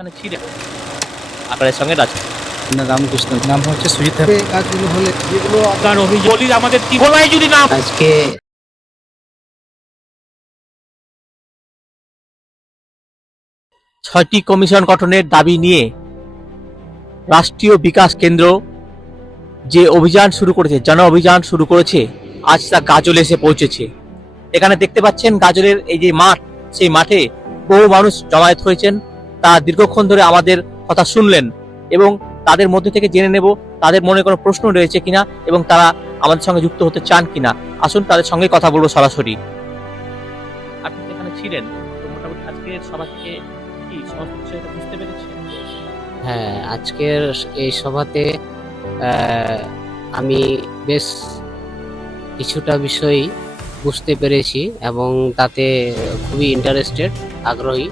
এখানে ছিলেন আপনাদের সঙ্গে না, রামকৃষ্ণ নাম হচ্ছে সুজিত। এই কাজগুলো হলে যেগুলো আপনার অভিযোগ আমাদের ত্রিপুরায় যদি না আজকে 6টি কমিশন গঠনের দাবি নিয়ে রাষ্ট্রীয় বিকাশ কেন্দ্র যে অভিযান শুরু করেছে, জন অভিযান শুরু করেছে, আজ তা গাজলে এসে পৌঁছেছে। এখানে দেখতে পাচ্ছেন গাজলের এই যে মাঠ, সেই মাঠে বহু মানুষ জমায়েত হয়েছেন। তা দীর্ঘক্ষণ ধরে আমাদের কথা শুনলেন এবং তাদের মধ্যে থেকে জেনে নেব তাদের মনে কোনো প্রশ্ন রয়েছে কিনা এবং তারা আমাদের সঙ্গে যুক্ত হতে চান কিনা। আসুন তাদের সঙ্গে কথা বলবো সরাসরি। আপনি এখানে ছিলেন, তো মোটামুটি আজকের সভা থেকে কি সমস্ত বিষয়টা বুঝতে পেরেছেন? হ্যাঁ, আজকের এই সভাতে আমি বেশ কিছুটা বিষয় বুঝতে পেরেছি এবং তাতে খুবই ইন্টারেস্টেড, আগ্রহী।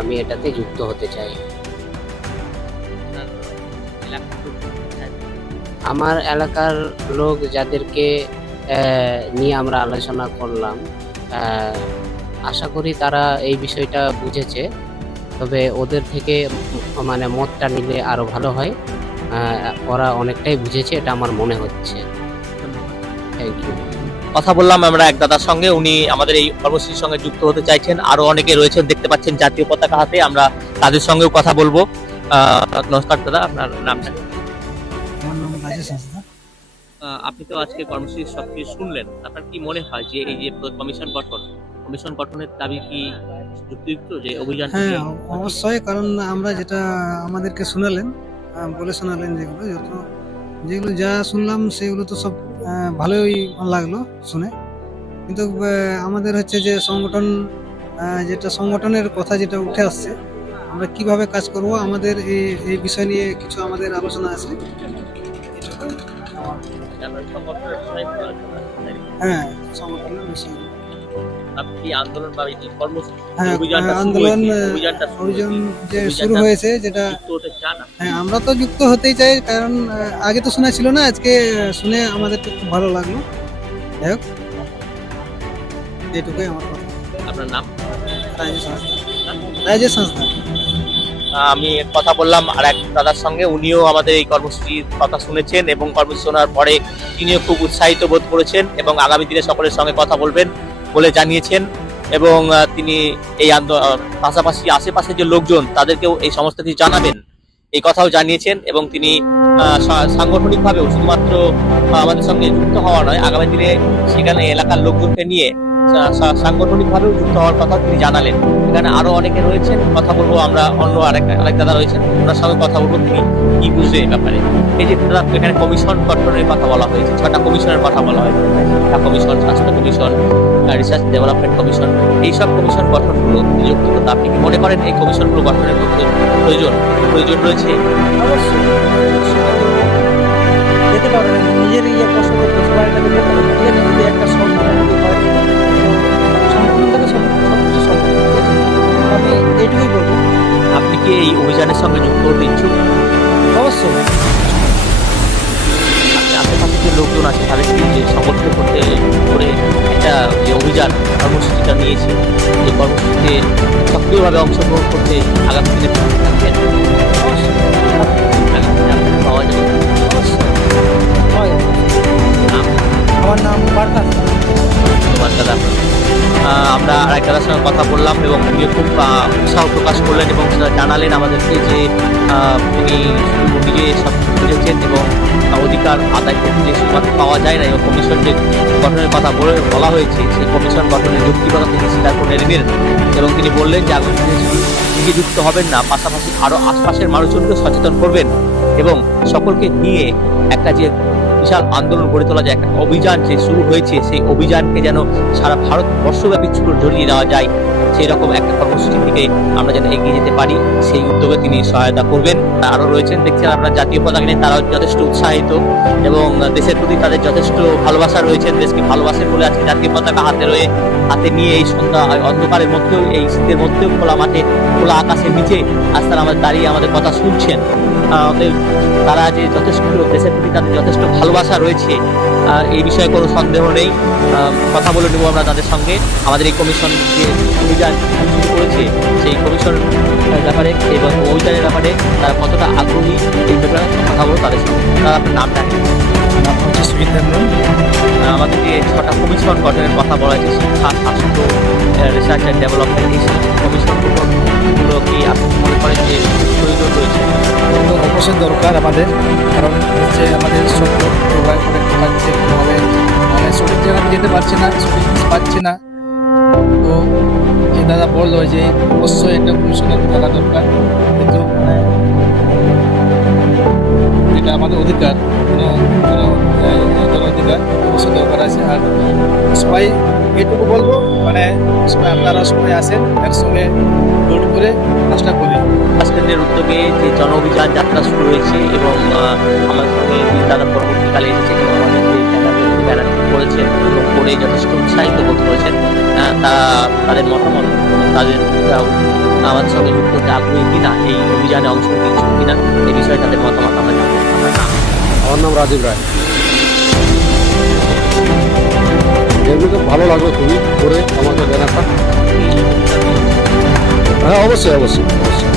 আমি এটাতে যুক্ত হতে চাই। আমার এলাকার লোক যাদেরকে নিয়ে আমরা আলোচনা করলাম, আশা করি তারা এই বিষয়টা বুঝেছে। তবে ওদের থেকে মানে মতটা নিলে আরো ভালো হয়। ওরা অনেকটাই বুঝেছে, এটা আমার মনে হচ্ছে। Thank you. কথা বললাম আমরা এক দাদার সঙ্গে, উনি আমাদের এই কর্মসূচির সঙ্গে যুক্ত হতে চাইছেন। আরো অনেকে রয়েছেন, দেখতে পাচ্ছেন জাতীয় পতাকা হাতে। আমরা তাদের সঙ্গেও কথা বলবো। নমস্কার দাদা, আপনার নামটা? আমার নাম রাজেশ হাঁসদা। আপনি তো আজকে কর্মসূচি সবকিছু শুনলেন, আপনার কি মনে হয় যে এই যে কমিশন গঠনের দাবি কি যুক্তিযুক্ত যে অভিযান? হ্যাঁ, অবশ্যই, কারণ আমরা যেটা আমাদেরকে শোনালেন, বলে শোনালেন, যেগুলো যা শুনলাম সেগুলো তো সব ভালোই লাগলো শুনে। কিন্তু আমাদের হচ্ছে যে সংগঠনের কথা যেটা উঠে আসছে, আমরা কিভাবে কাজ করব, আমাদের এই বিষয় নিয়ে কিছু আমাদের আলোচনা আছে। হ্যাঁ, সংগঠনের বিষয়। আপনি কি আন্দোলন বা এই যে কর্মসূচি হ্যাঁ, অভিযানটা আন্দোলন অভিযান যে শুরু হয়েছে, যেটা যুক্ত হতে চান? হ্যাঁ, আমরা তো যুক্ত হতেই চাই, কারণ আগে তো শোনা ছিল না, আজকে শুনে আমাদের তো খুব ভালো লাগলো। যাই হোক, এইটুকুই আমার কথা। আপনার নাম? রাজেশ হাঁসদা। আমি কথা বললাম আর এক দাদার সঙ্গে, উনিও আমাদের এই কর্মসূচির কথা শুনেছেন এবং কর্মসূচি শোনার পরে তিনিও খুব উৎসাহিত বোধ করেছেন এবং আগামী দিনে সকলের সঙ্গে কথা বলবেন বলে জানিয়েছেন। এবং তিনি এই পাশাপাশি আশেপাশে যে লোকজন তাদেরকেও এই সমস্ত কিছু জানাবেন, এই কথাও জানিয়েছেন। এবং তিনি সাংগঠনিকভাবেও শুধুমাত্র আমাদের সঙ্গে যুক্ত হওয়া নয়, আগামী দিনে সেখানে এলাকার লোকজনকে নিয়ে সাংগঠনিকভাবেও যুক্ত হওয়ার কথা তিনি জানালেন। এখানে আরো অনেকে রয়েছেন, কথা বলবো আমরা। অন্য আরেক দাদা রয়েছেন, ওনার সঙ্গে কথা বলবো তিনি কি বুঝবে এই ব্যাপারে। এই যে এখানে কমিশন গঠনের কথা বলা হয়েছে, 6টা কমিশনের কথা বলা হয়েছে, শিক্ষা কমিশন, স্বাস্থ্য কমিশন, রিসার্চ ডেভেলপমেন্ট কমিশন। এইসব কমিশন গঠনগুলো নিযুক্তিগত, আপনি কি মনে করেন এই কমিশনগুলো গঠনের প্রয়োজন রয়েছে? যেতে পারবে না, নিজের কষ্ট করতে সবাই এটাকে যেতে পারবে। ঠিক আছে, যদি একটা সংগঠন যদি হয়, সংগঠন থেকে সব কিছু সম্ভব। ঠিক আছে, আমি এইটুকুই বলবো। আপনি কি এই অভিযানের সঙ্গে যুক্ত হতে ইচ্ছুক? অবশ্যই। আপনি আশেপাশে যে লোকজন আছে তাদেরকে যে সংগঠিত করতে করে একটা যে অভিযান কর্মসূচিটা নিয়েছে, এই কর্মসূচিতে সক্রিয়ভাবে অংশগ্রহণ করতে আগামী দিনে থাকবেন? আগামী দিনে আপনাকে পাওয়া যাবে? হয়। নাম? আমার নাম বার্তা। ধন্যবাদ দাদা। আমরা আরেক দাদার সঙ্গে কথা বললাম এবং উনি খুব উৎসাহ প্রকাশ করলেন এবং জানালেন আমাদেরকে যে তিনি নিজে সব বুঝেছেন এবং অধিকার আদায় করতে যে সুবাদ পাওয়া যায় না, এবং কমিশন যে গঠনের কথা বলা হয়েছে সেই কমিশন গঠনের যৌক্তিকতা তিনি স্বীকার করে নিলেন। এবং তিনি বললেন যে আগামী দিনে নিজে যুক্ত হবেন না, পাশাপাশি আরও আশপাশের মানুষজনকে সচেতন করবেন এবং সকলকে নিয়ে একটা যে বিশাল আন্দোলন গড়ে তোলা যায়, একটা অভিযান যে শুরু হয়েছে সেই অভিযানকে যেন সারা ভারতবর্ষব্যাপী জড়িয়ে দেওয়া যায়, সেই রকম একটা কর্মসূচির দিকে আমরা যেন এগিয়ে যেতে পারি, সেই উদ্যোগে তিনি সহায়তা করবেন। আরও রয়েছেন, দেখছেন আপনার জাতীয় পতাকা নিয়ে তারাও যথেষ্ট উৎসাহিত এবং দেশের প্রতি তাদের যথেষ্ট ভালোবাসা রয়েছেন। দেশকে ভালোবাসেন বলে আজকে জাতীয় পতাকা হাতে নিয়ে এই সন্ধ্যা অন্ধকারের মধ্যেও, এই শীতের মধ্যেও খোলা মাঠে, খোলা আকাশের নিচে আজ তারা আমাদের দাঁড়িয়ে আমাদের কথা শুনছেন। তারা যে যথেষ্ট দেশের প্রতি তাদের যথেষ্ট ভালোবাসা রয়েছে, এই বিষয়ে কোনো সন্দেহ নেই। কথা বলে নেব আমরা তাদের সঙ্গে। আমাদের এই কমিশন যে অভিযান অভিযান শুরু করেছে সেই কমিশন ব্যাপারে এবং অভিযানের ব্যাপারে তারা কতটা আগ্রহী এই ব্যাপারে কথা বলবো তাদের সঙ্গে। তারা আপনার নামটা কি? নাম হচ্ছে সুজিত হেমব্রম। আমাদের যে 6টা কমিশন গঠনের কথা বলা হয়েছে শিক্ষা, স্বাস্থ্য, রিসার্চ অ্যান্ড ডেভেলপমেন্ট, এই কমিশনগুলো কি আপনি মনে করেন যে প্রয়োজন রয়েছে? তো অবশ্যই দরকার আমাদের, কারণ হচ্ছে আমাদের সব লোক প্রোভাইড করে পাচ্ছে কোনোভাবে, মানে সঠিক জায়গায় যেতে পারছে না, সঠিক কিছু পাচ্ছে না। তো যে দাদা বললো যে অবশ্যই একটা কমিশনের থাকা দরকার, কিন্তু মানে এটা আমাদের অধিকার, কোনো অধিকার অবশ্যই দরকার আছে। আর সবাই এটুকু বলবো, মানে সবাই আপনারা সবাই আসেন, একসঙ্গে জোট করে কাজটা করি। স্বাস্থ্যকেন্দ্রের উদ্যোগে যে জন অভিযান যাত্রা শুরু হয়েছে এবং আমার সঙ্গে তারা পরবর্তীকালে এসেছে এবং আমাদের যে ব্যানারটি করেছেন এবং করে যথেষ্ট উৎসাহিত বোধ করেছেন, তাদের মতামত এবং তাদের আমাদের সঙ্গে যুক্ত হতে আগ্রহী কিনা, এই অভিযানে অংশ নিতে ইচ্ছুক কিনা, এই বিষয়ে তাদের মতামত আমরা জানবো। আপনার নাম? আমার নাম রাজীব রায়। এমনিতে ভালো লাগলো খুবই করে আমাদের ব্যানারটা। হ্যাঁ, অবশ্যই অবশ্যই অবশ্যই।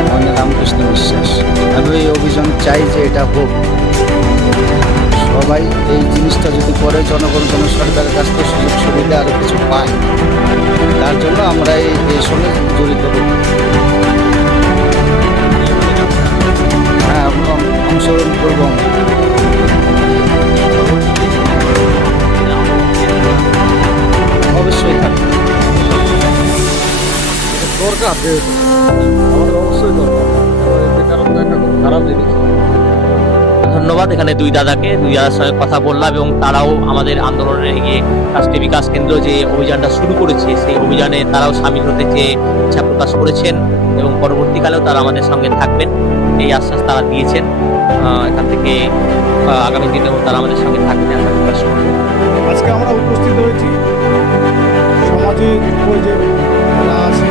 আমার নাম রামকৃষ্ণ বিশ্বাস। আমি এই অভিযান চাই যে এটা হোক, সবাই এই জিনিসটা যদি করে জনগণ যেন সরকারের কাছ থেকে সুযোগ সুবিধা আরও কিছু পায়, তার জন্য আমরা এই সঙ্গে জড়িত হই। হ্যাঁ, আমরা অংশগ্রহণ করবো। অবশ্যই থাকবে। দরকার, যেহেতু আমাদের অবশ্যই দরকার, বেকারত্ব একটা খুব খারাপ জিনিস। ধন্যবাদ। এখানে দুই দাদার সঙ্গে কথা বললাম এবং তারাও আমাদের আন্দোলনে এগিয়ে রাষ্ট্রীয় বিকাশ কেন্দ্র যে অভিযানটা শুরু করেছে সেই অভিযানে তারাও সামিল হতে চেয়ে ইচ্ছা প্রকাশ করেছেন এবং পরবর্তীকালেও তারা আমাদের সঙ্গে থাকবেন এই আশ্বাস তারা দিয়েছেন। এখান থেকে আগামী দিনেও তারা আমাদের সঙ্গে থাকবেন আশা প্রকাশ করব। আজকে আমরা উপস্থিত হয়েছি সমাজে উপরে যে যারা আছে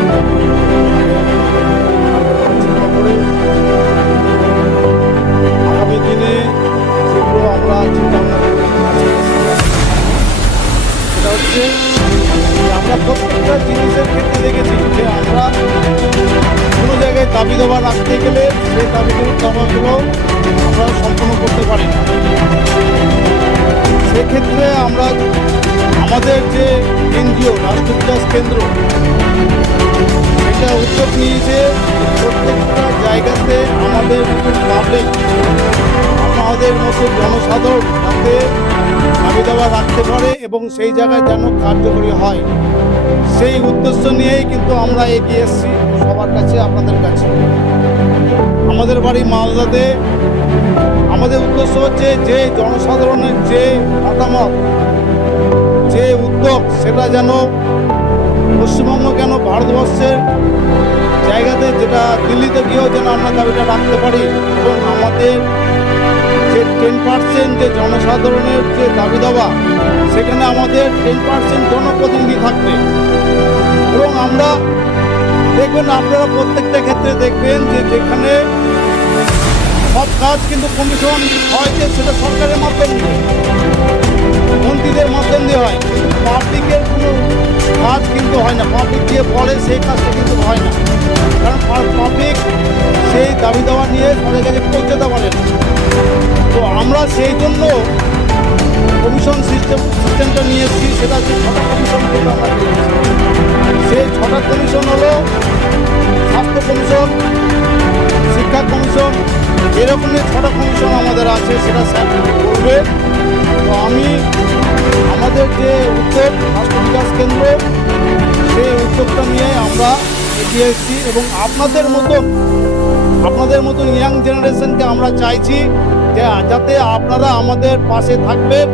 চিন্তা করে আগামী দিনে যেগুলো আমরা চিন্তা ভাবনা করি সেটা হচ্ছে যে আমরা প্রত্যেকটা জিনিসের ক্ষেত্রে দেখেছি যে আমরা কোনো জায়গায় দাবি দাবা রাখতে গেলে সেই দাবাগুলো আমরা সম্পন্ন করতে পারি না। সেক্ষেত্রে আমরা আমাদের যে এনজিও রাষ্ট্রীয় বিকাশ কেন্দ্র সেটা উদ্যোগ নিয়েছে প্রত্যেকটা জায়গাতে আমাদের মতো পাবলিক, আমাদের মতো জনসাধারণ যাতে দাবি দাবা রাখতে পারে এবং সেই জায়গায় যেন কার্যকরী হয়, সেই উদ্দেশ্য নিয়েই কিন্তু আমরা এগিয়ে এসেছি সবার কাছে, আপনাদের কাছে। আমাদের বাড়ি মালদাতে আমাদের উদ্দেশ্য হচ্ছে যে জনসাধারণের যে মতামত, যে উদ্যোগ, সেটা যেন পশ্চিমবঙ্গ কেন ভারতবর্ষের জায়গাতে, যেটা দিল্লিতে গিয়েও যেন আমরা দাবিটা রাখতে পারি এবং আমাদের যে 10% যে জনসাধারণের যে দাবি দাবা, সেখানে আমাদের 10% জনপ্রতিনিধি থাকবে। এবং আমরা দেখবেন, আপনারা প্রত্যেকটা ক্ষেত্রে দেখবেন যে যেখানে সব কাজ কিন্তু কমিশন হয় যে সেটা সরকারের মাধ্যম দিয়ে, মন্ত্রীদের মাধ্যম দিয়ে হয়, কিন্তু পাবলিকের কোনো কাজ কিন্তু হয় না। পাবলিক দিয়ে বলে সেই কাজটা কিন্তু হয় না, কারণ পাবলিক সেই দাবি দাওয়া নিয়ে সবার কাছে পৌঁছাতে পারে না। তো আমরা সেই জন্য কমিশন সিস্টেমটা নিয়ে এসেছি, সেটা হচ্ছে 6টা কমিশন কিন্তু আমরা নিয়ে এসেছি। সেই 6টা কমিশন হলো স্বাস্থ্য কমিশন, শিক্ষা কমিশন, এরকমই 6টা কমিশন আমাদের আছে, সেটা স্যার করবে। তো আমি আমাদের যে উদ্যোগ রাষ্ট্র বিকাশ কেন্দ্র, সেই উদ্যোগটা নিয়ে আমরা এগিয়ে এসেছি এবং আপনাদের মতন ইয়াং জেনারেশনকে আমরা চাইছি যে যাতে আপনারা আমাদের পাশে থাকবেন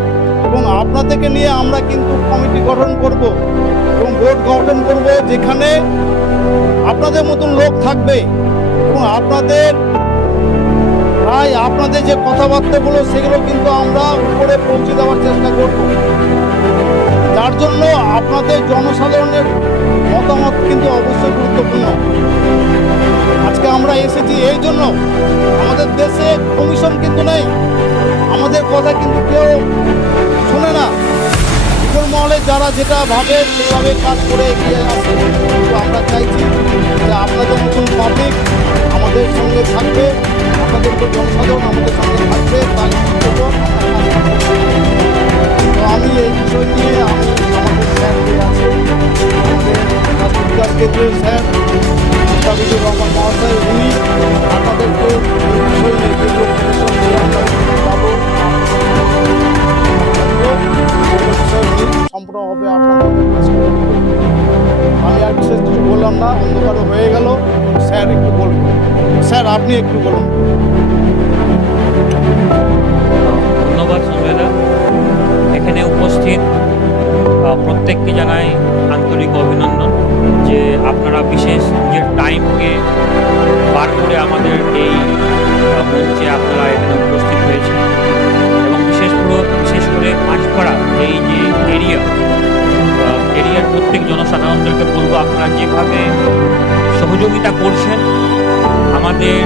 এবং আপনাদেরকে নিয়ে আমরা কিন্তু কমিটি গঠন করব এবং বোর্ড গঠন করব, যেখানে আপনাদের মতন লোক থাকবে এবং আপনাদের যে কথাবার্তাগুলো সেগুলো কিন্তু আমরা উপরে পৌঁছে দেওয়ার চেষ্টা করব। যার জন্য আপনাদের জনসাধারণের মতামত কিন্তু অবশ্যই গুরুত্বপূর্ণ। আজকে আমরা এসেছি এই জন্য, আমাদের দেশে কমিশন কিন্তু নেই, আমাদের কথা কিন্তু কেউ শোনে না। উপর মহলে যারা যারা যেটা ভাবে সেভাবে কাজ করে এগিয়ে আসে। তো আমরা চাইছি যে আপনাদের মতন পাবলিক আমাদের সঙ্গে থাকবে, আপনাদের তো জনসাধারণ আমাদের সঙ্গে থাকবে, তাহলে কি করবো তো আমি এই বিষয় নিয়ে আমি আমাদের স্যার যে আছে আমাদের বিকাশ কেন্দ্রের স্যার মুস্তাফিজুর রহমান মহাশয়, উনি আপনাদেরকে এই বিষয় নিয়ে যেগুলো কমিশন দিয়ে আমরা যাবো সম্পূর্ণভাবে আপনাদের আমি আর বিশেষ কিছু বললাম না, অন্ধকারও হয়ে গেল। স্যার একটু বলবেন। স্যার আপনি একটু বলুন। ধন্যবাদ সঞ্জয়দা। এখানে উপস্থিত প্রত্যেককে জানাই আন্তরিক অভিনন্দন যে আপনারা বিশেষ নিজের টাইমকে বার করে আমাদের এই মঞ্চে আপনারা এখানে উপস্থিত হয়েছেন এবং বিশেষ করে মাঝপাড়া এই যে এরিয়ার প্রত্যেক জনসাধারণদেরকে বলবো আপনারা যেভাবে সহযোগিতা করছেন আমাদের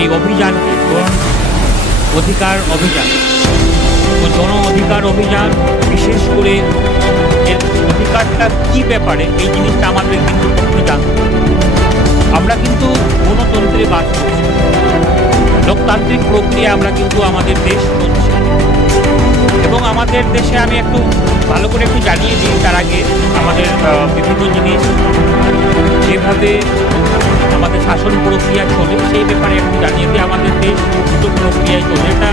এই অভিযানকে, অধিকার অভিযান ও জন অধিকার অভিযান, বিশেষ করে এর অধিকারটা কী ব্যাপারে এই জিনিসটা আমাদের কিন্তু প্রথমে জানতে হবে। আমরা কিন্তু গণতন্ত্রে বাস করছি, লোকতান্ত্রিক প্রক্রিয়া আমরা কিন্তু আমাদের দেশ চলছে এবং আমাদের দেশে আমি একটু ভালো করে একটু জানিয়ে দিই তার আগে আমাদের বিভিন্ন জিনিস যেভাবে আমাদের শাসন প্রক্রিয়া চলে সেই ব্যাপারে একটু জানিয়ে দিই। আমাদের দেশ দুটো প্রক্রিয়ায় চলে, এটা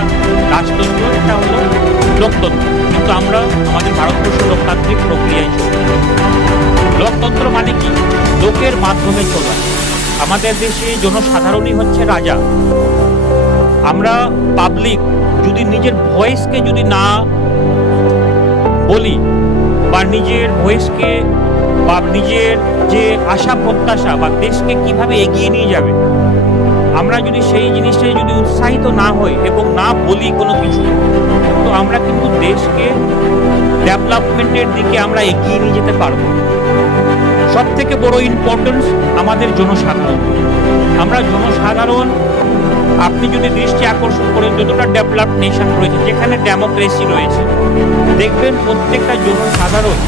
রাজতন্ত্র, এটা হলো লোকতন্ত্র, কিন্তু আমরা আমাদের ভারতবর্ষ লোকতান্ত্রিক প্রক্রিয়ায় চলি। লোকতন্ত্র মানে কি? লোকের মাধ্যমে চলা। আমাদের দেশে জনসাধারণই হচ্ছে রাজা। আমরা পাবলিক যদি নিজের ভয়েসকে যদি না বলি বা নিজের ভয়েসকে বা নিজের যে আশা প্রত্যাশা বা দেশকে কিভাবে এগিয়ে নিয়ে যাবে, আমরা যদি সেই জিনিসটাই যদি উৎসাহিত না হই এবং না বলি কোনো কিছু, তো আমরা কিন্তু দেশকে ডেভেলপমেন্টের দিকে আমরা এগিয়ে নিয়ে যেতে পারব। সব থেকে বড় ইম্পর্টেন্স আমাদের জনসাধারণ। আমরা জনসাধারণ, আপনি যদি দৃষ্টি আকর্ষণ করেন যতটা ডেভেলপড নেশন রয়েছে, যেখানে ডেমোক্রেসি রয়েছে, দেখবেন প্রত্যেকটা জনসাধারণ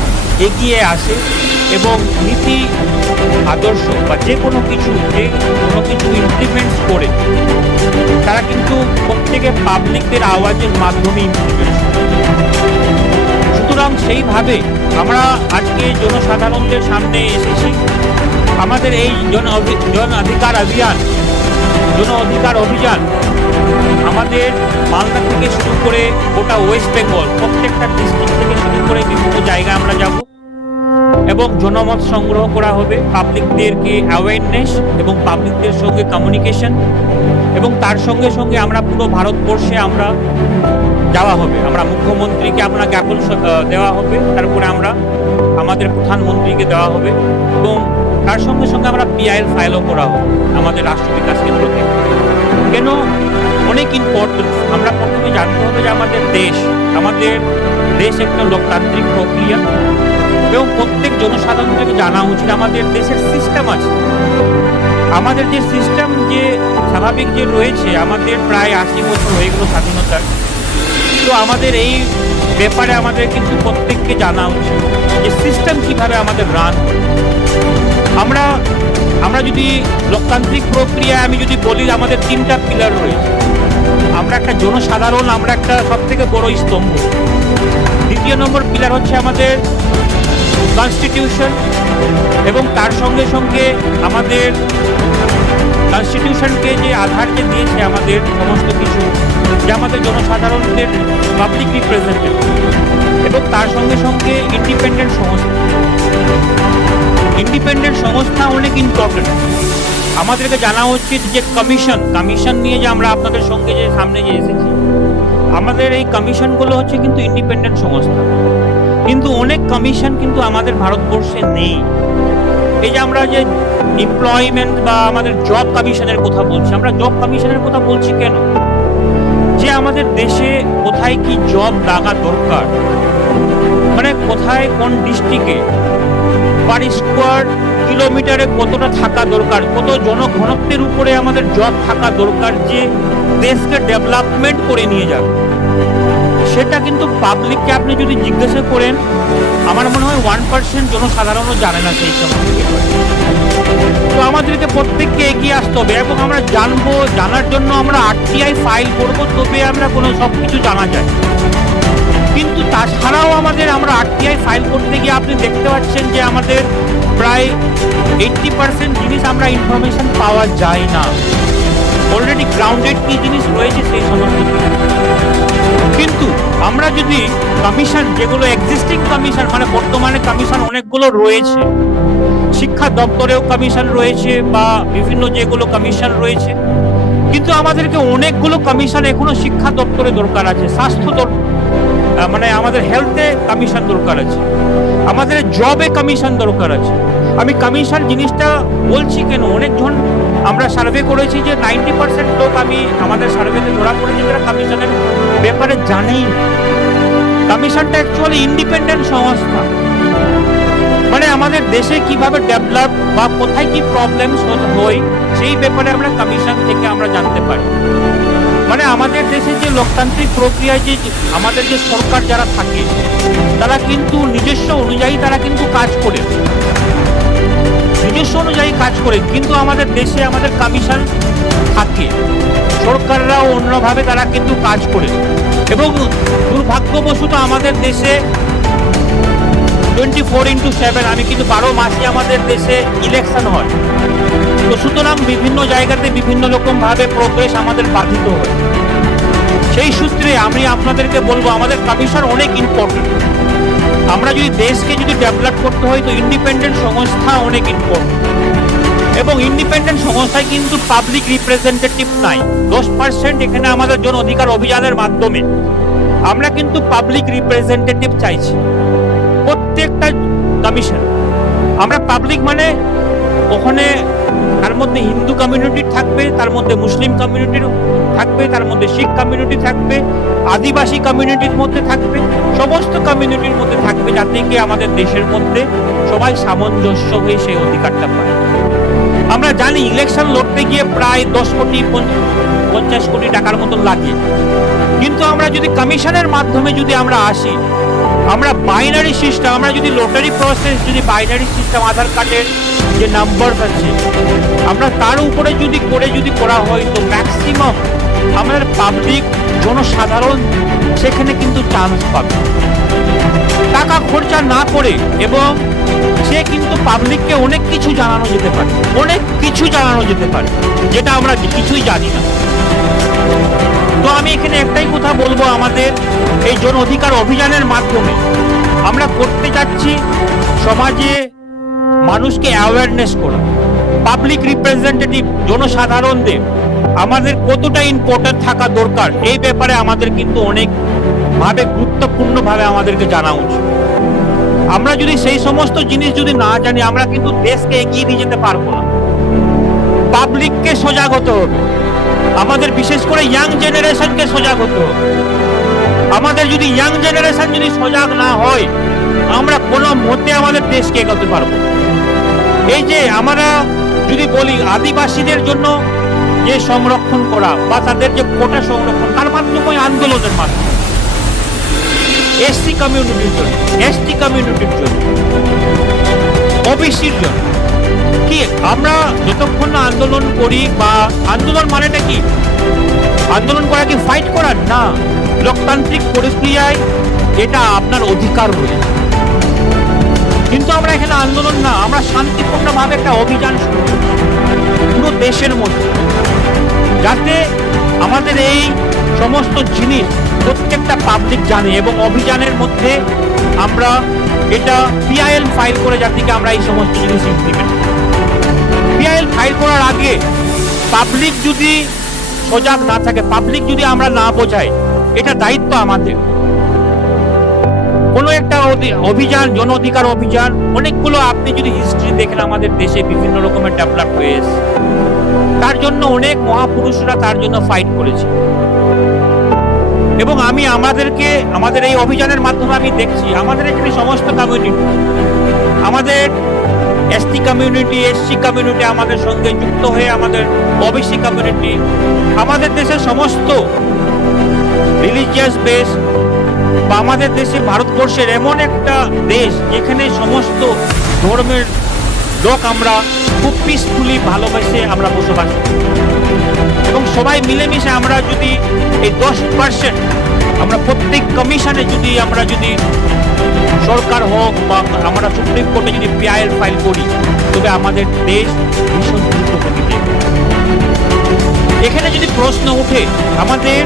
এগিয়ে আসে এবং নীতি আদর্শ বা যে কোনো কিছু ইমপ্লিমেন্টস করে তারা কিন্তু প্রত্যেকে পাবলিকদের আওয়াজের মাধ্যমে ইমপ্লিমেন্টস করে। সুতরাং সেইভাবে আমরা আজকে জনসাধারণদের সামনে এসেছি। আমাদের এই জন অধিকার অভিযান আমাদের মালদা থেকে শুরু করে গোটা ওয়েস্ট বেঙ্গল প্রত্যেকটা ডিস্ট্রিক্ট থেকে শুরু করে বিভিন্ন জায়গায় আমরা যাব এবং জনমত সংগ্রহ করা হবে, পাবলিকদেরকে অ্যাওয়ারনেস এবং পাবলিকদের সঙ্গে কমিউনিকেশন, এবং তার সঙ্গে সঙ্গে আমরা পুরো ভারতবর্ষে আমরা যাওয়া হবে। আমরা মুখ্যমন্ত্রীকে আমরা জ্ঞাপন দেওয়া হবে, তারপরে আমরা আমাদের প্রধানমন্ত্রীকে দেওয়া হবে এবং তার সঙ্গে সঙ্গে আমরা পিআইএল ফাইলও করা হবে আমাদের রাষ্ট্র বিকাশ কেন্দ্র থেকে। কেন? অনেক ইম্পর্টেন্স। আমরা প্রথমে জানতে হবে যে আমাদের দেশ একটা লোকতান্ত্রিক প্রক্রিয়া এবং প্রত্যেক জনসাধারণকে জানা উচিত আমাদের দেশের সিস্টেম আছে। আমাদের যে সিস্টেম যে স্বাভাবিক যে রয়েছে, আমাদের প্রায় 80 বছর হয়ে গেল স্বাধীনতার, তো আমাদের এই ব্যাপারে আমাদের কিন্তু প্রত্যেককে জানা উচিত যে সিস্টেম কিভাবে আমাদের রান। আমরা যদি লোকতান্ত্রিক প্রক্রিয়া আমি যদি বলি, আমাদের 3টা পিলার রয়েছে। আমরা একটা জনসাধারণ, আমরা একটা সব থেকে বড় স্তম্ভ। দ্বিতীয় নম্বর পিলার হচ্ছে আমাদের কনস্টিটিউশন এবং তার সঙ্গে সঙ্গে আমাদের কনস্টিটিউশনকে যে আধার যে দিয়েছে আমাদের সমস্ত কিছু, যে আমাদের জনসাধারণদের পাবলিক রিপ্রেজেন্টেটিভ, এবং তার সঙ্গে সঙ্গে ইন্ডিপেন্ডেন্ট সংস্থা অনেক ইম্পর্টেন্ট। আমাদেরকে জানা উচিত যে কমিশন নিয়ে যে আমরা আপনাদের সঙ্গে যে সামনে যে এসেছি, আমাদের এই কমিশনগুলো হচ্ছে কিন্তু ইন্ডিপেন্ডেন্ট সংস্থা, কিন্তু অনেক কমিশন কিন্তু আমাদের ভারতবর্ষে নেই। এই যে আমরা যে এমপ্লয়মেন্ট বা আমাদের জব কমিশনের কথা বলছি, আমরা জব কমিশনের কথা বলছি কেন? যে আমাদের দেশে কোথায় কি জব লাগা দরকার, মানে কোথায় কোন ডিস্ট্রিক্টে পার স্কোয়ার কিলোমিটারে কতটা থাকা দরকার, কত জনঘনত্বের উপরে আমাদের জব থাকা দরকার যে দেশকে ডেভেলপমেন্ট করে নিয়ে যাবে, সেটা কিন্তু পাবলিককে আপনি যদি জিজ্ঞাসা করেন, আমার মনে হয় 1% জনসাধারণও জানে না সেই সমস্ত ব্যাপারে। তো আমাদেরকে প্রত্যেককে এগিয়ে আসতে হবে এবং আমরা জানবো, জানার জন্য আমরা আরটিআই ফাইল করব, তবে আমরা কোনো সব কিছু জানা যায়। কিন্তু তাছাড়াও আমরা আরটিআই ফাইল করতে গিয়ে আপনি দেখতে পাচ্ছেন যে আমাদের প্রায় 80% জিনিস আমরা ইনফরমেশন পাওয়া যায় না। অলরেডি গ্রাউন্ডেড কি জিনিস রয়েছে সেই সমস্ত জিনিস। কিন্তু আমরা যদি কমিশন, যেগুলো এক্সিস্টিং কমিশন, মানে বর্তমানে কমিশন অনেকগুলো রয়েছে, শিক্ষা দপ্তরেও কমিশন রয়েছে বা বিভিন্ন যেগুলো কমিশন রয়েছে, কিন্তু আমাদেরকে অনেকগুলো কমিশন এখনো শিক্ষা দপ্তরে দরকার আছে, স্বাস্থ্য মানে আমাদের হেলথে কমিশন দরকার আছে, আমাদের জবে কমিশন দরকার আছে। আমি কমিশন জিনিসটা বলছি কেন, অনেকজন আমরা সার্ভে করেছি যে 90% লোক আমাদের সার্ভেতে ধরা পড়েছে যারা কমিশনের ব্যাপারে জানেই না। কমিশনটা অ্যাকচুয়ালি ইন্ডিপেন্ডেন্ট সংস্থা, মানে আমাদের দেশে কিভাবে ডেভেলপ বা কোথায় কি প্রবলেম হয় সেই ব্যাপারে আমরা কমিশন থেকে আমরা জানতে পারি। মানে আমাদের দেশে যে লোকতান্ত্রিক প্রক্রিয়ায় যে আমাদের যে সরকার যারা থাকে তারা কিন্তু নিজস্ব অনুযায়ী তারা কিন্তু কাজ করে, নিজস্ব অনুযায়ী কাজ করে, কিন্তু আমাদের দেশে আমাদের কমিশন থাকে, সরকাররাও অন্যভাবে তারা কিন্তু কাজ করে। এবং দুর্ভাগ্যবশত আমাদের দেশে 24/7 আমি কিন্তু 12 মাসে আমাদের দেশে ইলেকশন হয়। তো সুতরাং বিভিন্ন জায়গাতে বিভিন্ন রকম ভাবে প্রোগ্রেস আমাদের বাধিত হয়। সেই সূত্রে আমি আপনাদেরকে বলবো আমাদের কমিশন অনেক ইম্পর্টেন্ট। আমরা যদি দেশকে যদি ডেভেলপ করতে হয় তো ইন্ডিপেন্ডেন্ট সংস্থা অনেক ইম্পর্টেন্ট, এবং ইন্ডিপেন্ডেন্ট সংস্থায় কিন্তু পাবলিক রিপ্রেজেন্টেটিভ নাই। 10% এখানে আমাদের জন অধিকার অভিযানের মাধ্যমে আমরা কিন্তু পাবলিক রিপ্রেজেন্টেটিভ চাইছি প্রত্যেকটা কমিশন। আমরা পাবলিক মানে ওখানে তার মধ্যে হিন্দু কমিউনিটি থাকবে, তার মধ্যে মুসলিম কমিউনিটির থাকবে, তার মধ্যে শিখ কমিউনিটি থাকবে, আদিবাসী কমিউনিটির মধ্যে থাকবে, সমস্ত কমিউনিটির মধ্যে থাকবে, যাতে কি আমাদের দেশের মধ্যে সবাই সামঞ্জস্য হয়ে সেই অধিকারটা পায়। আমরা জানি ইলেকশন লড়তে গিয়ে প্রায় 10 কোটি 50 কোটি টাকার মতন লাগে, কিন্তু আমরা যদি কমিশনের মাধ্যমে যদি আমরা আসি, আমরা বাইনারি সিস্টেম, আমরা যদি লটারি প্রসেস, যদি বাইনারি সিস্টেম, আধার কার্ডের যে নাম্বার আছে আমরা তার উপরে যদি করা হয় তো ম্যাক্সিমাম আমাদের পাবলিক জনসাধারণ সেখানে কিন্তু চান্স পাবে টাকা খরচা না করে, এবং সে কিন্তু পাবলিককে অনেক কিছু জানানো যেতে পারে, যেটা আমরা কিছুই জানি না। তো আমি এখানে একটাই কথা বলবো, আমাদের এই জন অধিকার অভিযানের মাধ্যমে আমরা করতে যাচ্ছি সমাজে মানুষকে অ্যাওয়ারনেস করা, পাবলিক রিপ্রেজেন্টেটিভ জনসাধারণদের আমাদের কতটা ইম্পর্টেন্ট থাকা দরকার এই ব্যাপারে আমাদের কিন্তু অনেক ভাবে গুরুত্বপূর্ণভাবে আমাদেরকে জানা উচিত। আমরা যদি সেই সমস্ত জিনিস যদি না জানি আমরা কিন্তু দেশকে এগিয়ে নিয়ে যেতে পারবো না। পাবলিককে সজাগ হতে হবে, আমাদের বিশেষ করে ইয়াং জেনারেশনকে সজাগ হতে হবে। আমাদের যদি ইয়াং জেনারেশন যদি সজাগ না হয় আমরা কোনো মতে আমাদের দেশকে এগোতে পারবো। এই যে আমরা যদি বলি আদিবাসীদের জন্য যে সংরক্ষণ করা বা তাদের যে কোটা সংরক্ষণ, তার মাধ্যমে আন্দোলনের মাধ্যমে এসসি কমিউনিটির জন্য, এসটি কমিউনিটির জন্য, ওবিসির জন্য, কি আমরা যতক্ষণ না আন্দোলন করি, বা আন্দোলন মানেটা কি, আন্দোলন করা কি ফাইট করার না, লোকতান্ত্রিক প্রক্রিয়ায় এটা আপনার অধিকার রয়েছে। কিন্তু আমরা এখানে আন্দোলন না, আমরা শান্তিপূর্ণভাবে একটা অভিযান শুরু করি পুরো দেশের মধ্যে, যাতে আমাদের এই সমস্ত জিনিস প্রত্যেকটা পাবলিক জানে, এবং অভিযানের মধ্যে আমরা এটা পিআইএল ফাইল করে যাতে আমরা এই সমস্ত জিনিস ইমপ্লিমেন্ট। পিআইএল ফাইল করার আগে পাবলিক যদি সজাগ না থাকে, পাবলিক যদি আমরা না বোঝাই, এটা দায়িত্ব আমাদের। কোনো একটা অভিযান, জন অধিকার অভিযান, অনেকগুলো আপনি যদি হিস্ট্রি দেখেন আমাদের দেশে বিভিন্ন রকমের ডেভেলপ হয়ে এসেছে, তার জন্য অনেক মহাপুরুষরা তার জন্য ফাইট করেছে। এবং আমি আমাদের এই অভিযানের মাধ্যমে আমি দেখছি আমাদের এখানে সমস্ত কমিউনিটি, আমাদের এসটি কমিউনিটি, এসসি কমিউনিটি আমাদের সঙ্গে যুক্ত হয়ে, আমাদের ওবিসি কমিউনিটি, আমাদের দেশের সমস্ত রিলিজিয়াস বেস বা আমাদের দেশে ভারতবর্ষের এমন একটা দেশ যেখানে সমস্ত ধর্মের লোক আমরা খুব পিসফুলি ভালোবেসে আমরা বসবাস করি এবং সবাই মিলেমিশে আমরা যদি এই 10% আমরা প্রত্যেক কমিশনে যদি আমরা যদি সরকার হোক বা আমরা সুপ্রিম কোর্টে যদি পিআইএল ফাইল করি তবে আমাদের দেশ ভীষণ দ্রুত গতিতে এখানে যদি প্রশ্ন ওঠে আমাদের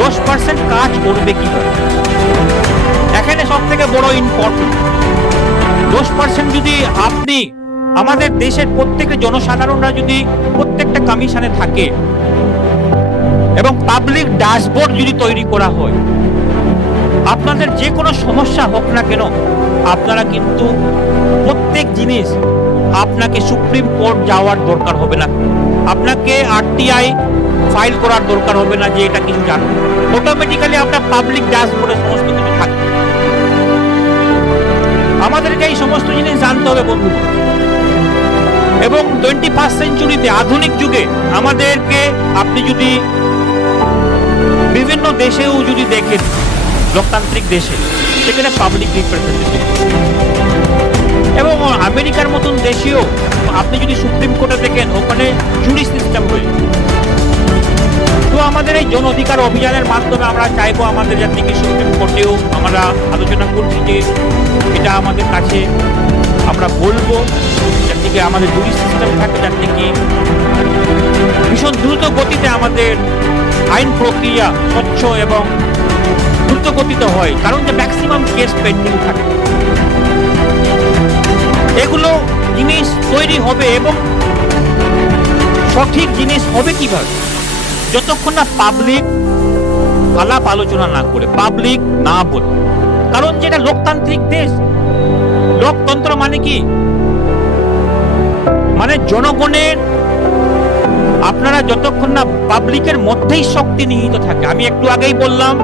10% কাজ করবে কিভাবে এখানে সব থেকে বড় ইম্পর্টেন্ট 10% যদি আপনি আমাদের দেশের প্রত্যেকটা জনসাধারণরা যদি প্রত্যেকটা কমিশনে থাকে এবং পাবলিক ড্যাশবোর্ড যদি তৈরি করা হয় আপনাদের যে কোনো সমস্যা হোক না কেন আপনারা কিন্তু প্রত্যেক জিনিস আপনাকে সুপ্রিম কোর্ট যাওয়ার দরকার হবে না আপনাকে আরটিআই ফাইল করার দরকার হবে না যে এটা কিছু জানো অটোমেটিক্যালি আপনার পাবলিক ড্যাশবোর্ডে সমস্ত কিছু থাকবে আমাদেরকে এই সমস্ত জিনিস জানতে হবে বন্ধু এবং 21st সেঞ্চুরিতে আধুনিক যুগে আমাদেরকে আপনি যদি বিভিন্ন দেশেও যদি দেখেন লোকতান্ত্রিক দেশে সেখানে পাবলিক রিপ্রেজেন্টেটিভ এবং আমেরিকার মতন দেশেও আপনি যদি সুপ্রিম কোর্টে দেখেন ওখানে জুরি সিস্টেম রয়েছে তো আমাদের এই জন অধিকার অভিযানের মাধ্যমে আমরা চাইবো আমাদের যাতে কি সুপ্রিম কোর্টেও আমরা আলোচনা করছি যে এটা আমাদের কাছে আমরা বলবো যাতে কি আমাদের জুরি সিস্টেম থাকে যাতে কি ভীষণ দ্রুত গতিতে আমাদের আইন প্রক্রিয়া স্বচ্ছ এবং দ্রুত গতিতে হয় কারণ যে ম্যাক্সিমাম কেস পেন্ডিং থাকে এগুলো জিনিস তৈরি হবে এবং সঠিক জিনিস হবে কিভাবে যতক্ষণ না পাবলিক আলাপ আলোচনা না করে পাবলিক না বলে কারণ যেটা লোকতান্ত্রিক দেশ লোকতন্ত্র মানে কি মানে জনগণের আপনারা যতক্ষণ না পাবলিকের মধ্যেই শক্তি নিহিত থাকে আমি একটু আগেই বললাম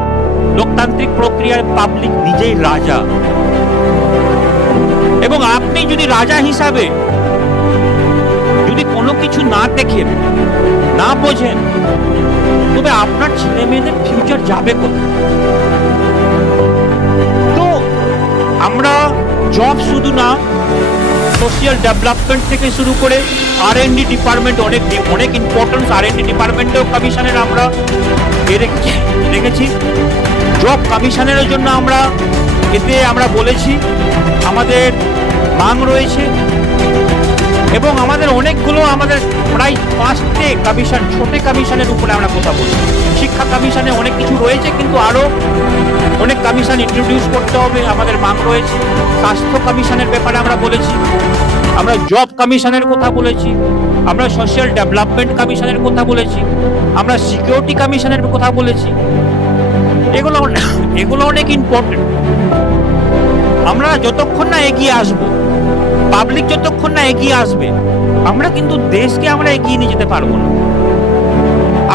লোকতান্ত্রিক প্রক্রিয়ার পাবলিক নিজেই রাজা এবং আপনি যদি রাজা হিসাবে যদি কোনো কিছু না দেখেন না বোঝেন তবে আপনার ছেলে মেয়েদের ফিউচার যাবে কোথায় তো আমরা জব শুধু না সোশিয়াল ডেভেলপমেন্ট থেকে শুরু করে R&D ডিপার্টমেন্ট অনেক ইম্পর্টেন্স R&D ডিপার্টমেন্টেও কমিশনের আমরা রেখেছি জব কমিশনের জন্য আমরা এতে আমরা বলেছি আমাদের মাং রয়েছে এবং আমাদের অনেকগুলো আমাদের প্রায় 5টে কমিশন ছোট কমিশনের উপরে আমরা কথা বলি শিক্ষা কমিশনে অনেক কিছু রয়েছে কিন্তু আরো অনেক কমিশন ইন্ট্রোডিউস করতে হবে আমাদের মাং রয়েছে স্বাস্থ্য কমিশনের ব্যাপারে আমরা বলেছি আমরা জব কমিশনের কথা বলেছি আমরা সোশ্যাল ডেভেলপমেন্ট কমিশনের কথা বলেছি আমরা সিকিউরিটি কমিশনের কথা বলেছি এগুলো অনেক ইম্পর্টেন্ট আমরা যতক্ষণ না এগিয়ে আসব পাবলিক যতক্ষণ না এগিয়ে আসবে আমরা কিন্তু দেশকে আমরা এগিয়ে নিয়ে যেতে পারবো না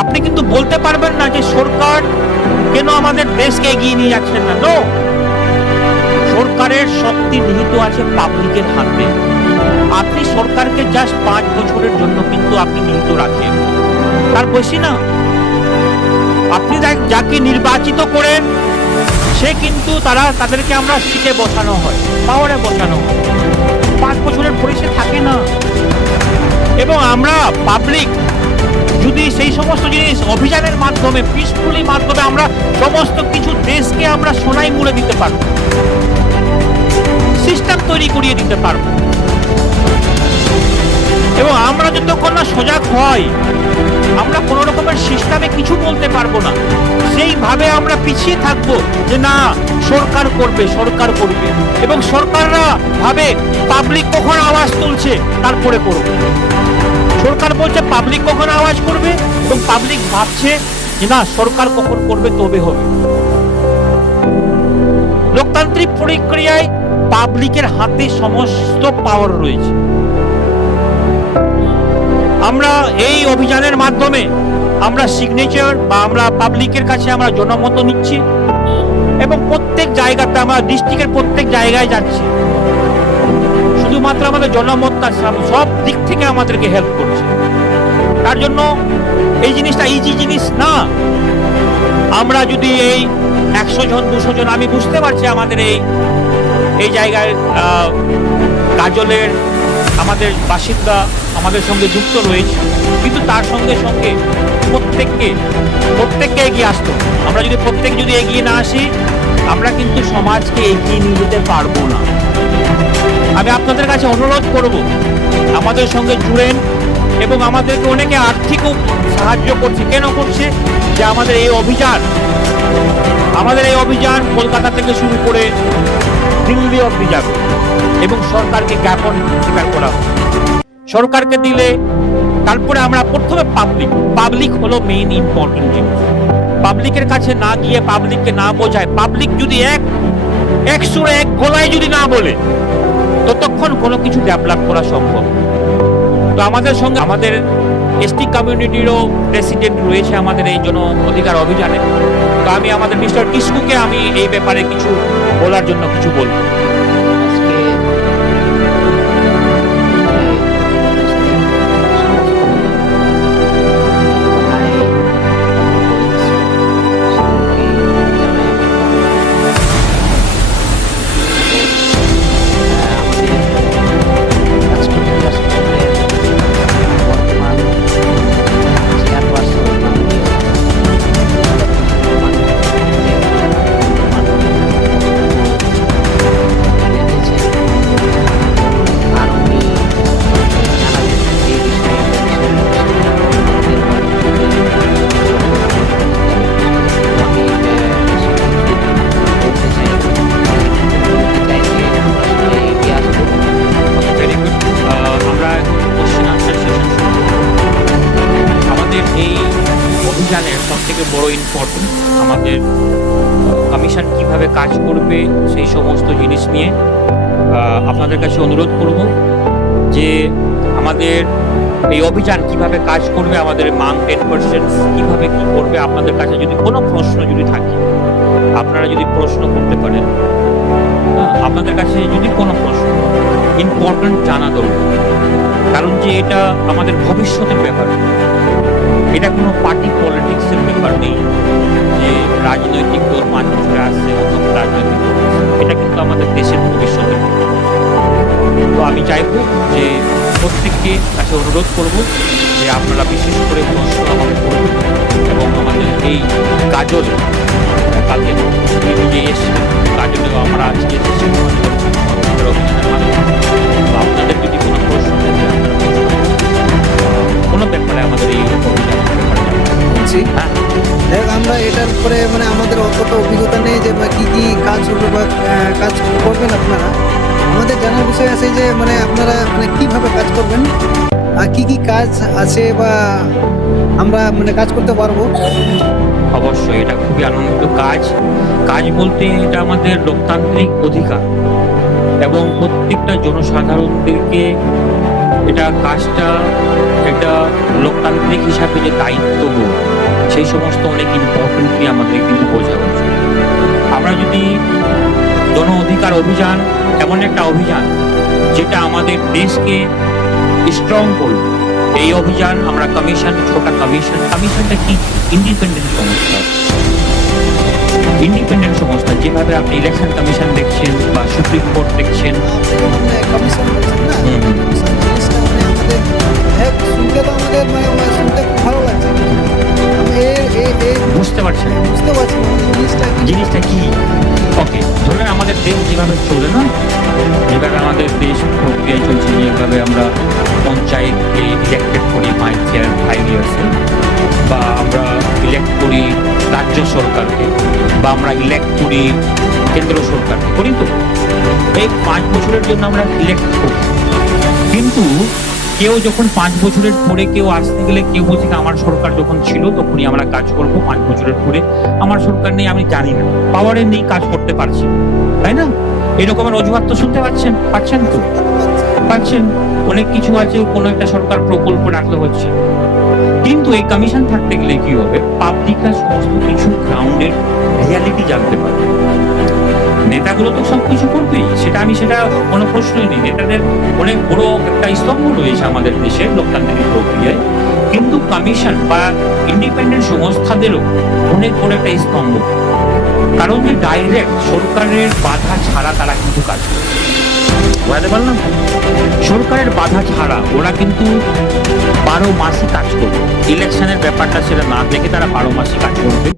আপনি কিন্তু বলতে পারবেন না যে সরকার কেন আমাদের দেশকে এগিয়ে নিয়ে যাচ্ছেন না নো সরকারের শক্তি নিহিত আছে পাবলিকের হাতে আপনি সরকারকে জাস্ট 5 বছরের জন্য কিন্তু আপনি নিহিত রাখেন তার বেশি না আপনি যাকে নির্বাচিত করেন সে কিন্তু তাদেরকে আমরা সিটে বসানো হয় পাওয়ারে বসানো হয় 5 বছরের পরে সে থাকে না এবং আমরা পাবলিক যদি সেই সমস্ত জিনিস অভিযানের মাধ্যমে পিসফুলি মাধ্যমে আমরা সমস্ত কিছু দেশকে আমরা সোনায় মুড়ে দিতে পারবো সিস্টেম তৈরি করিয়ে দিতে পারবো এবং আমরা যতক্ষণ না সজাগ হয় আমরা কোনো রকমের সিস্টেমে কিছু বলতে পারবো না সেইভাবে আমরা পিছিয়ে থাকবো যে না সরকার করবে এবং সরকাররা ভাবে পাবলিক কখন আওয়াজ তুলছে তারপরে করবে সরকার বলছে পাবলিক কখন আওয়াজ করবে এবং পাবলিক ভাবছে যে না সরকার কখন করবে তবে হবে লোকতান্ত্রিক প্রক্রিয়ায় পাবলিকের হাতে সমস্ত পাওয়ার রয়েছে আমরা এই অভিযানের মাধ্যমে আমরা সিগনেচার বা আমরা পাবলিকের কাছে আমরা জনমত নিচ্ছি এবং প্রত্যেক জায়গাতে আমরা ডিস্ট্রিক্টের প্রত্যেক জায়গায় যাচ্ছি শুধুমাত্র আমাদের জনমতটা সব দিক থেকে আমাদেরকে হেল্প করছে তার জন্য এই জিনিসটা ইজি জিনিস না আমরা যদি এই 100 জন 200 জন, আমি বুঝতে পারছি আমাদের এই জায়গায় কাজলের আমাদের বাসিন্দা আমাদের সঙ্গে যুক্ত রয়েছে, কিন্তু তার সঙ্গে সঙ্গে প্রত্যেককে এগিয়ে আসতো। আমরা যদি প্রত্যেক যদি এগিয়ে না আসি, আমরা কিন্তু সমাজকে এগিয়ে নিয়ে যেতে পারবো না। আমি আপনাদের কাছে অনুরোধ করব, আমাদের সঙ্গে জুড়েন এবং আমাদেরকে অনেকে আর্থিকও সাহায্য করছে। কেন করছে? যে আমাদের এই অভিযান কলকাতা থেকে শুরু করে দিল্লি অবধি যাবে এবং সরকারকে জ্ঞাপন স্বীকার করা হবে। সরকারকে দিলে তারপরে আমরা প্রথমে পাবলিক হলো মেইন ইম্পর্টেন্ট জিনিস। পাবলিকের কাছে না গিয়ে, পাবলিককে না বোঝায়, পাবলিক যদি এক সুরে এক গলায় যদি না বলে, ততক্ষণ কোনো কিছু ডেভেলপ করা সম্ভব। তো আমাদের সঙ্গে আমাদের এসটি কমিউনিটিরও প্রেসিডেন্ট রয়েছে আমাদের এই জন অধিকার অভিযানে। তো আমি আমাদের মিস্টার কিস্কুকে আমি এই ব্যাপারে কিছু বলার জন্য কিছু বলবো। আজকে সবথেকে বড় ইম্পর্টেন্ট আমাদের কমিশন কিভাবে কাজ করবে সেই সমস্ত জিনিস নিয়ে আপনাদের কাছে অনুরোধ করব যে আমাদের এই অভিযান কিভাবে কাজ করবে, আমাদের মান 10% কিভাবে কি করবে। আপনাদের কাছে যদি কোনো প্রশ্ন যদি থাকে, আপনারা যদি প্রশ্ন করতে পারেন, আপনাদের কাছে যদি কোনো প্রশ্ন ইম্পর্টেন্ট জানা দরকার, কারণ যে এটা আমাদের ভবিষ্যতের ব্যাপার। এটা কোনো পার্টি পলিটিক্সের ব্যাপার নেই যে রাজনৈতিক দল 5 বছরে আসছে অথবা রাজনৈতিক, এটা কিন্তু আমাদের দেশের ভবিষ্যতের ব্যাপার। তো আমি চাইব যে প্রত্যেককে কাছে অনুরোধ করব যে আপনারা বিশেষ করে প্রশ্ন আমাদের করবেন এবং আমাদের এই কাজল কালকে নিজে এসে কাজলেও আমরা আজকে এসেছি অভিযানের মাধ্যমে। তো আপনাদের যদি কোনো প্রশ্ন থাকে, আপনারা কোনো ব্যাপারে আমাদের এই অভিযানের ব্যাপারে বলছি আমরা এটার পরে মানে আমাদের অতটা অভিজ্ঞতা নেই যে কি কি কাজ হবে বা কাজ করবেন আপনারা। আমাদের জানার বিষয় আছে যে মানে আপনারা মানে কিভাবে কাজ করবেন আর কি কি কাজ আছে বা আমরা মানে কাজ করতে পারবো। অবশ্যই এটা খুবই আনন্দিত কাজ বলতে এটা আমাদের লোকতান্ত্রিক অধিকার এবং প্রত্যেকটা জনসাধারণদেরকে এটা কাজটা এটা লোকতান্ত্রিক হিসাবে যে দায়িত্ববোধ সেই সমস্ত অনেক ইম্পর্টেন্টলি আমাদের কিন্তু বোঝা উচিত। আমরা যদি জন অধিকার অভিযান এমন একটা অভিযান যেটা আমাদের দেশকে স্ট্রং করবে, এই অভিযান আমরা ছোটা কমিশনটা কি ইন্ডিপেন্ডেন্ট সংস্থা যেভাবে আপনি ইলেকশন কমিশন দেখছেন বা সুপ্রিম কোর্ট দেখছেন। কমিশন বলছেন না, জিনিসটা মানে আমাদের শুনতে তো আমাদের মানে শুনতে খুব ভালো লাগছে, বুঝতে পারছেন জিনিসটা কি? ওকে, ধরেন আমাদের দেশ যেভাবে চলে না, যেভাবে আমাদের দেশ প্রক্রিয়ায় চলছে, যেভাবে আমরা পঞ্চায়েতকে ইলেক্টেড করি 5 ইয়ার্সে, বা আমরা ইলেক্ট করি রাজ্য সরকারকে, বা আমরা ইলেক্ট করি কেন্দ্র সরকারকে, করি তো এই 5 বছরের জন্য আমরা ইলেক্ট করি। কিন্তু কেউ যখন 5 বছরের পরে কেউ আসতে গেলে কেউ বলছে আমার সরকার যখন ছিল তখনই আমরা কাজ করব, 5 বছরের পরে আমার সরকার নেই, আমি জানি না, পাওয়ারে নেই, কাজ করতে পারছি, তাই না? এরকমের অজুহাত তো শুনতে পাচ্ছেন তো পাচ্ছেন। অনেক কিছু আছে, কোনো একটা সরকার প্রকল্প রাখলে হচ্ছে, কিন্তু এই কমিশন থাকতে গেলে কি হবে, পাবলিকরা সমস্ত কিছু গ্রাউন্ডের রিয়ালিটি জানতে পারবে। নেতাগুলো তো সবকিছু করবেই, সেটা কোনো প্রশ্নই নেই। নেতাদের অনেক বড় একটা স্তম্ভ রয়েছে আমাদের দেশে লোকতান্ত্রিক প্রক্রিয়ায়, কিন্তু কমিশন বা ইন্ডিপেন্ডেন্ট সংস্থাদেরও অনেক বড় একটা স্তম্ভ, কারণ যে ডাইরেক্ট সরকারের বাধা ছাড়া তারা কিন্তু কাজ করে। বুঝতে পারলাম? সরকারের বাধা ছাড়া ওরা কিন্তু 12 মাসই কাজ করবে। ইলেকশনের ব্যাপারটা সেটা না দেখে তারা 12 মাসই কাজ করবে।